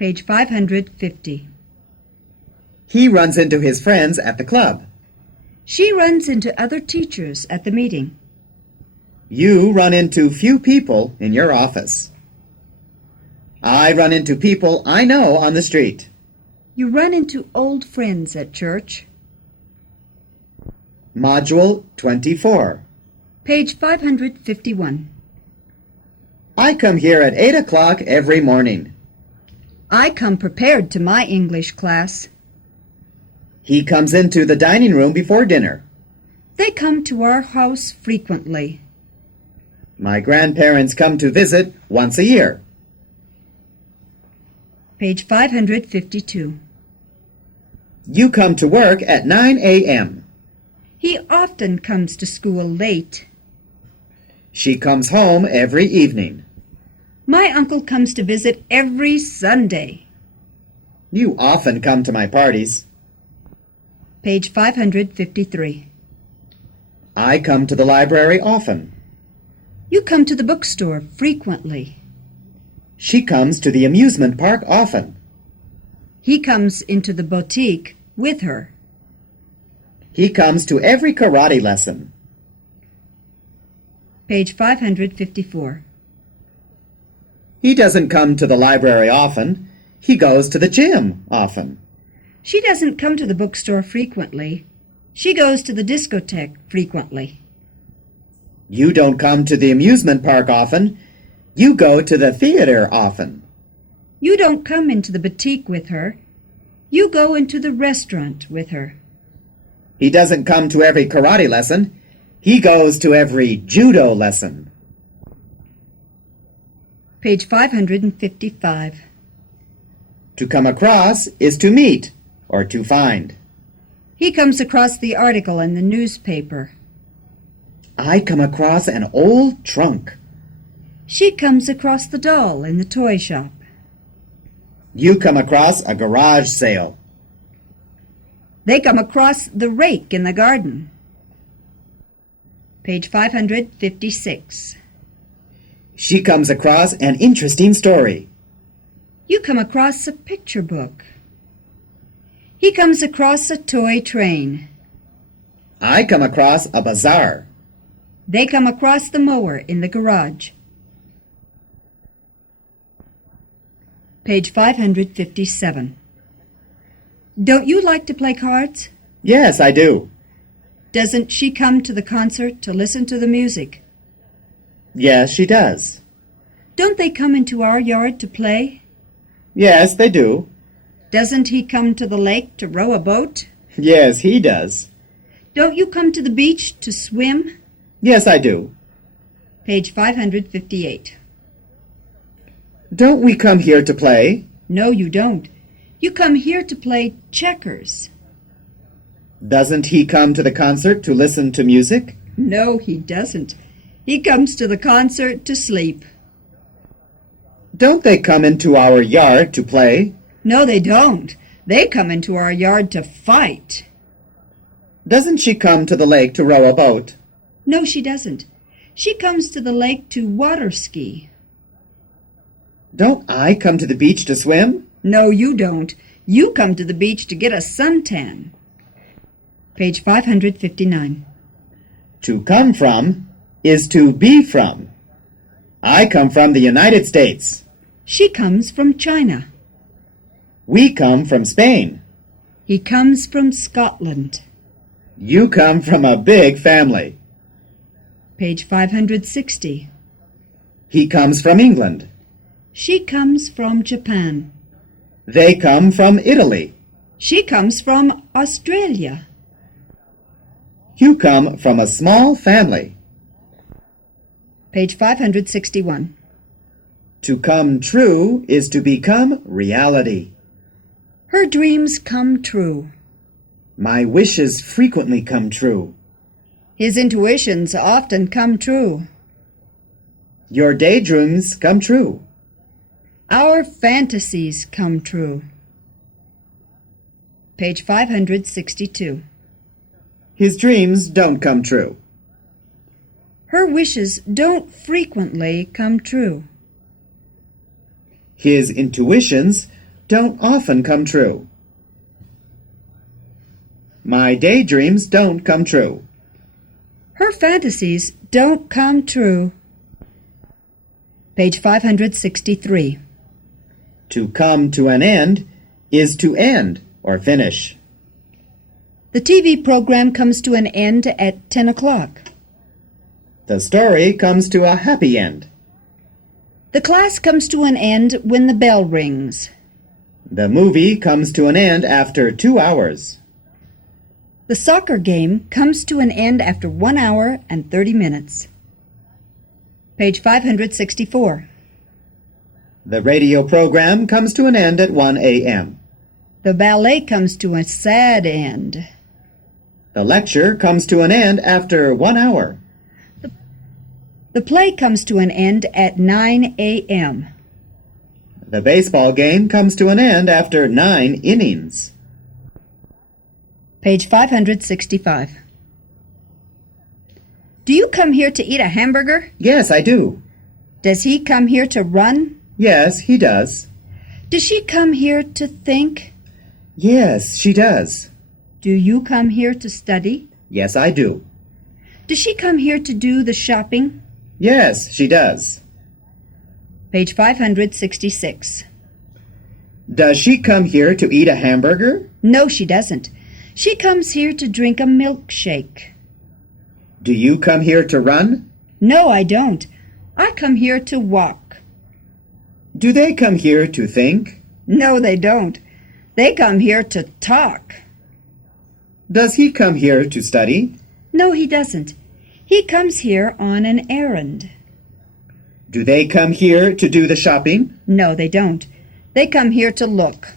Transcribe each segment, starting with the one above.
Page 550. He runs into his friends at the club. She runs into other teachers at the meeting. You run into few people in your office. I run into people I know on the street. You run into old friends at church. Module 24. Page 551. I come here at 8 o'clock every morning. I come prepared to my English class. He comes into the dining room before dinner. They come to our house frequently. My grandparents come to visit once a year. Page 552. You come to work at 9 a.m. He often comes to school late. She comes home every evening. My uncle comes to visit every Sunday. You often come to my parties. Page 553. I come to the library often. You come to the bookstore frequently. She comes to the amusement park often. He comes into the boutique with her. He comes to every karate lesson. Page 554. He doesn't come to the library often. He goes to the gym often. She doesn't come to the bookstore frequently. She goes to the discotheque frequently. You don't come to the amusement park often. You go to the theater often. You don't come into the boutique with her. You go into the restaurant with her. He doesn't come to every karate lesson. He goes to every judo lesson. Page 555. To come across is to meet or to find. He comes across the article in the newspaper. I come across an old trunk. She comes across the doll in the toy shop. You come across a garage sale. They come across the rake in the garden. Page 556. She comes across an interesting story. You come across a picture book. He comes across a toy train. I come across a bazaar. They come across the mower in the garage. Page 557. Don't you like to play cards? Yes, I do. Doesn't she come to the concert to listen to the music? Yes, she does. Don't they come into our yard to play? Yes, they do. Doesn't he come to the lake to row a boat? Yes, he does. Don't you come to the beach to swim? Yes, I do. Page 558. Don't we come here to play? No, you don't. You come here to play checkers. Doesn't he come to the concert to listen to music? No, he doesn't. He comes to the concert to sleep. Don't they come into our yard to play? No, they don't. They come into our yard to fight. Doesn't she come to the lake to row a boat? No, she doesn't. She comes to the lake to water ski. Don't I come to the beach to swim? No, you don't. You come to the beach to get a suntan. Page 559. To come from is to be from. I come from the United States. She comes from China. We come from Spain. He comes from Scotland. You come from a big family. Page 560. He comes from England. She comes from Japan. They come from Italy. She comes from Australia. You come from a small family. Page 561. To come true is to become reality. Her dreams come true. My wishes frequently come true. His intuitions often come true. Your daydreams come true. Our fantasies come true. Page 562. His dreams don't come true. Her wishes don't frequently come true. His intuitions don't often come true. My daydreams don't come true. Her fantasies don't come true. Page 563. To come to an end is to end or finish. The TV program comes to an end at 10 o'clock. The story comes to a happy end. The class comes to an end when the bell rings. The movie comes to an end after 2 hours. The soccer game comes to an end after 1 hour and 30 minutes. Page 564. The radio program comes to an end at 1 a.m. The ballet comes to a sad end. The lecture comes to an end after 1 hour. The play comes to an end at 9 a.m. The baseball game comes to an end after 9 innings. Page 565. Do you come here to eat a hamburger? Yes, I do. Does he come here to run? Yes, he does. Does she come here to think? Yes, she does. Do you come here to study? Yes, I do. Does she come here to do the shopping? Yes, she does. Page 566. Does she come here to eat a hamburger? No, she doesn't. She comes here to drink a milkshake. Do you come here to run? No, I don't. I come here to walk. Do they come here to think? No, they don't. They come here to talk. Does he come here to study? No, he doesn't. He comes here on an errand. Do they come here to do the shopping? No, they don't. They come here to look.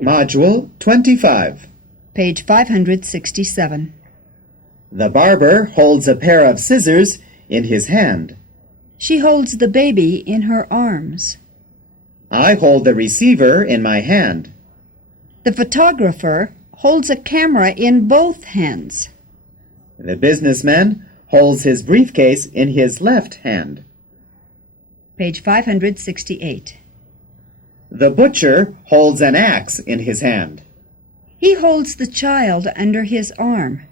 Module 25. Page 567. The barber holds a pair of scissors in his hand. She holds the baby in her arms. I hold the receiver in my hand. The photographer holds a camera in both hands. The businessman holds his briefcase in his left hand. Page 568. The butcher holds an axe in his hand. He holds the child under his arm.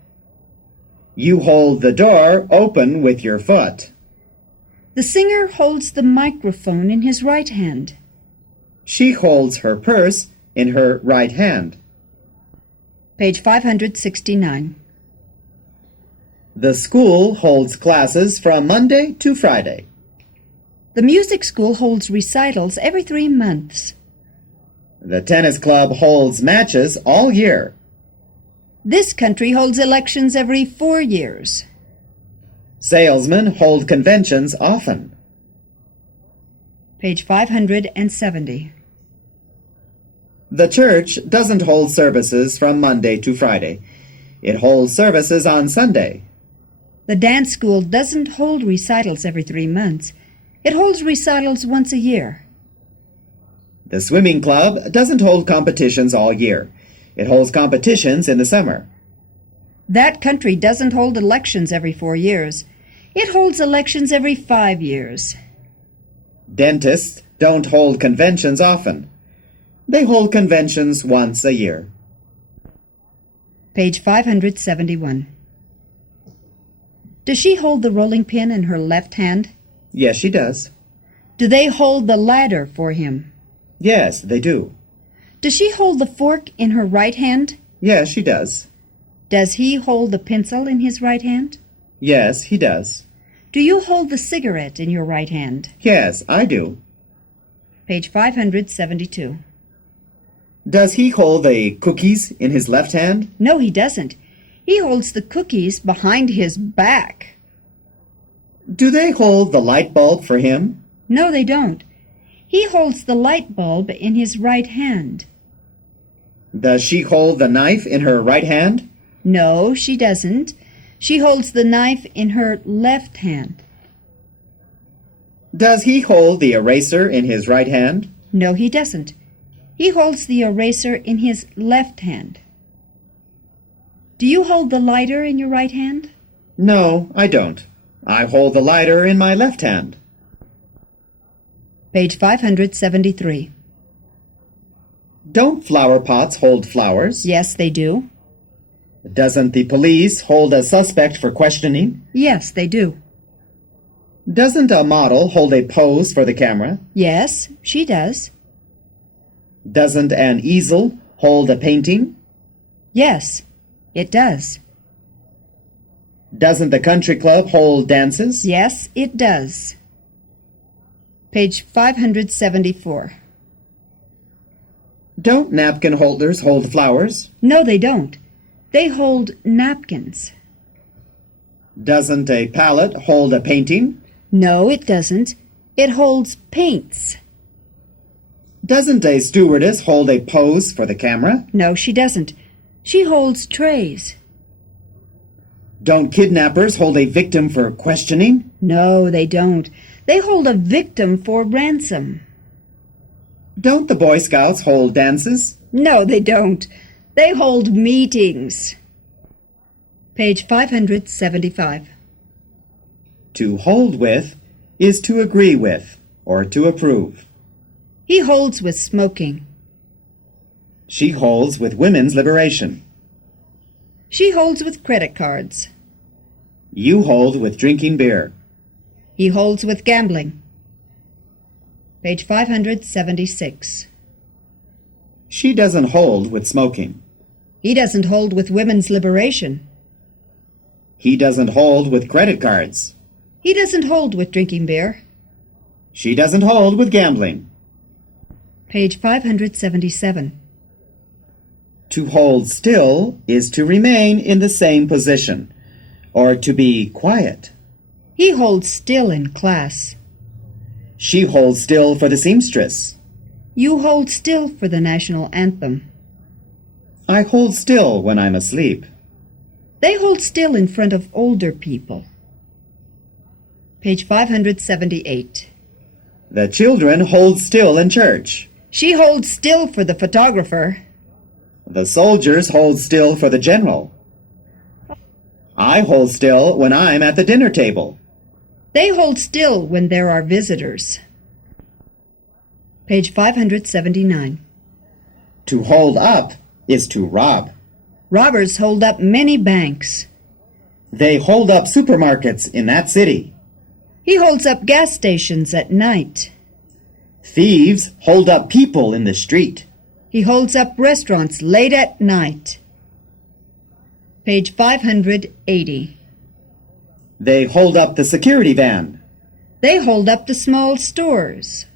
You hold the door open with your foot. The singer holds the microphone in his right hand. She holds her purse in her right hand. Page 569. The school holds classes from Monday to Friday. The music school holds recitals every 3 months. The tennis club holds matches all year. This country holds elections every 4 years. Salesmen hold conventions often. Page 570. The church doesn't hold services from Monday to Friday. It holds services on Sunday. The dance school doesn't hold recitals every 3 months. It holds recitals once a year. The swimming club doesn't hold competitions all year. It holds competitions in the summer. That country doesn't hold elections every 4 years. It holds elections every 5 years. Dentists don't hold conventions often. They hold conventions once a year. Page 571. Does she hold the rolling pin in her left hand? Yes, she does. Do they hold the ladder for him? Yes, they do. Does she hold the fork in her right hand? Yes, she does. Does he hold the pencil in his right hand? Yes, he does. Do you hold the cigarette in your right hand? Yes, I do. Page 572. Does he hold the cookies in his left hand? No, he doesn't. He holds the cookies behind his back. Do they hold the light bulb for him? No, they don't. He holds the light bulb in his right hand. Does she hold the knife in her right hand? No, she doesn't. She holds the knife in her left hand. Does he hold the eraser in his right hand? No, he doesn't. He holds the eraser in his left hand. Do you hold the lighter in your right hand? No, I don't. I hold the lighter in my left hand. Page 573. Don't flower pots hold flowers? Yes, they do. Doesn't the police hold a suspect for questioning? Yes, they do. Doesn't a model hold a pose for the camera? Yes, she does. Doesn't an easel hold a painting? Yes, it does. Doesn't the country club hold dances? Yes, it does. Page 574. Don't napkin holders hold flowers? No, they don't. They hold napkins. Doesn't a palette hold a painting? No, it doesn't. It holds paints. Doesn't a stewardess hold a pose for the camera? No, she doesn't. She holds trays. Don't kidnappers hold a victim for questioning? No, they don't. They hold a victim for ransom. Don't the Boy Scouts hold dances? No, they don't. They hold meetings. Page 575. To hold with is to agree with or to approve. He holds with smoking. She holds with women's liberation. She holds with credit cards. You hold with drinking beer. He holds with gambling. Page 576. She doesn't hold with smoking. He doesn't hold with women's liberation. He doesn't hold with credit cards. He doesn't hold with drinking beer. She doesn't hold with gambling. Page 577. To hold still is to remain in the same position, or to be quiet. He holds still in class. She holds still for the seamstress. You hold still for the national anthem. I hold still when I'm asleep. They hold still in front of older people. Page 578. The children hold still in church. She holds still for the photographer. The soldiers hold still for the general. I hold still when I'm at the dinner table. They hold still when there are visitors. Page 579. To hold up is to rob. Robbers hold up many banks. They hold up supermarkets in that city. He holds up gas stations at night. Thieves hold up people in the street. He holds up restaurants late at night. Page 580. They hold up the security van. They hold up the small stores.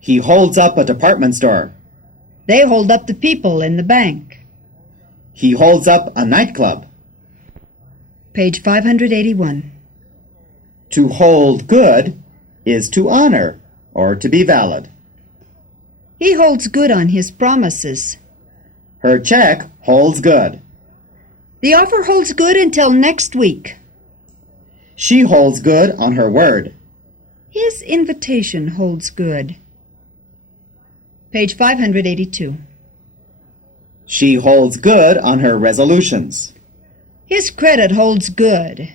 He holds up a department store. They hold up the people in the bank. He holds up a nightclub. Page 581. To hold good is to honor or to be valid. He holds good on his promises. Her check holds good. The offer holds good until next week. She holds good on her word. His invitation holds good. Page 582. She holds good on her resolutions. His credit holds good.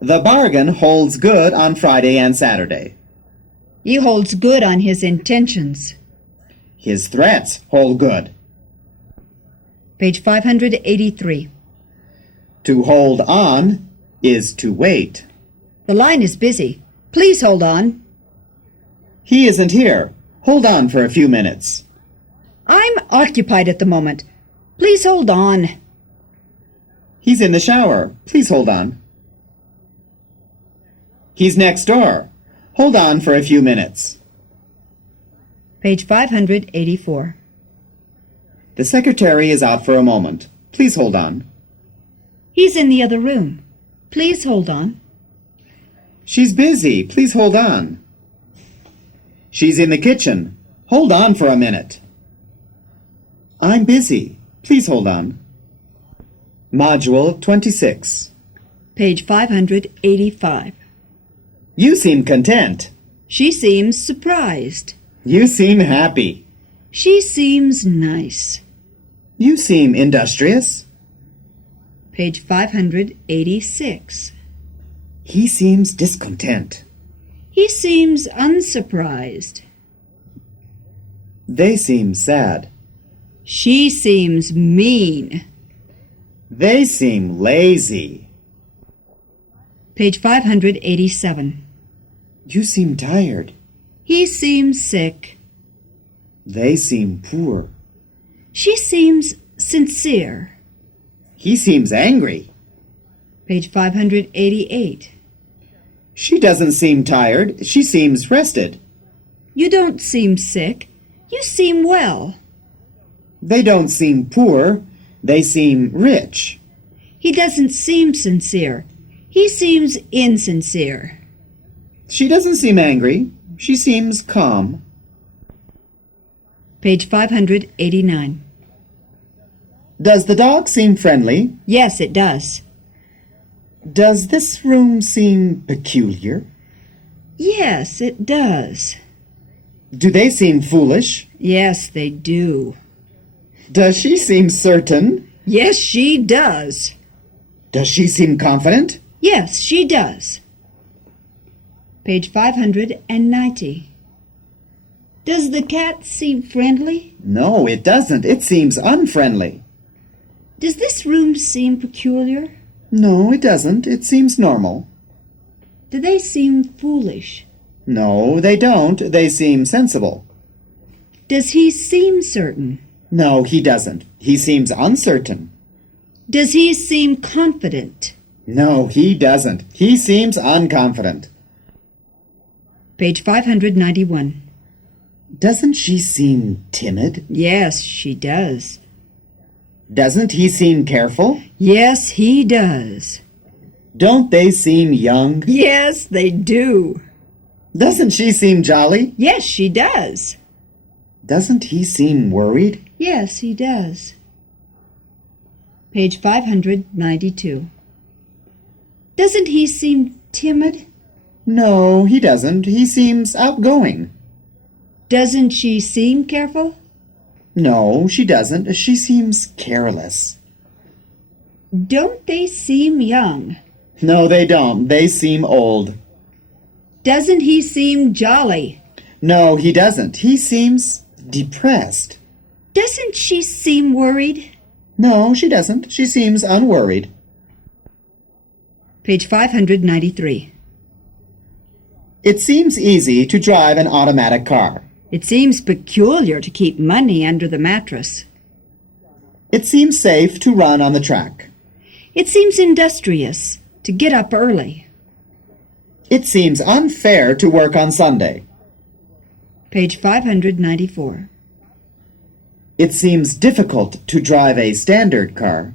The bargain holds good on Friday and Saturday. He holds good on his intentions. His threats hold good. Page 583. To hold on is to wait. The line is busy. Please hold on. He isn't here. Hold on for a few minutes. I'm occupied at the moment. Please hold on. He's in the shower. Please hold on. He's next door. Hold on for a few minutes. Page 584. The secretary is out for a moment. Please hold on. He's in the other room. Please hold on. She's busy. Please hold on. She's in the kitchen. Hold on for a minute. I'm busy. Please hold on. Module 26. Page 585. You seem content. She seems surprised. You seem happy. She seems nice. You seem industrious. Page 586. He seems discontent. He seems unsurprised. They seem sad. She seems mean. They seem lazy. Page 587. You seem tired. He seems sick. They seem poor. She seems sincere. He seems angry. Page 588. She doesn't seem tired. She seems rested. You don't seem sick. You seem well. They don't seem poor. They seem rich. He doesn't seem sincere. He seems insincere. She doesn't seem angry. She seems calm. Page 589. Does the dog seem friendly? Yes, it does. Does this room seem peculiar? Yes, it does. Do they seem foolish? Yes, they do. Does she seem certain? Yes, she does. Does she seem confident? Yes, she does. Page 590. Does the cat seem friendly? No, it doesn't. It seems unfriendly. Does this room seem peculiar? No, it doesn't. It seems normal. Do they seem foolish? No, they don't. They seem sensible. Does he seem certain? No, he doesn't. He seems uncertain. Does he seem confident? No, he doesn't. He seems unconfident. Page 591. Doesn't she seem timid? Yes, she does. Doesn't he seem careful? Yes, he does. Don't they seem young? Yes, they do. Doesn't she seem jolly? Yes, she does. Doesn't he seem worried? Yes, he does. Page 592. Doesn't he seem timid? No, he doesn't. He seems outgoing. Doesn't she seem careful? No, she doesn't. She seems careless. Don't they seem young? No, they don't. They seem old. Doesn't he seem jolly? No, he doesn't. He seems depressed. Doesn't she seem worried? No, she doesn't. She seems unworried. Page 593. It seems easy to drive an automatic car. It seems peculiar to keep money under the mattress. It seems safe to run on the track. It seems industrious to get up early. It seems unfair to work on Sunday. Page 594. It seems difficult to drive a standard car.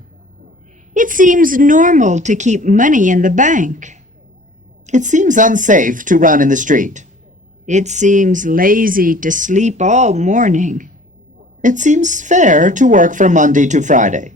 It seems normal to keep money in the bank. It seems unsafe to run in the street. It seems lazy to sleep all morning. It seems fair to work from Monday to Friday.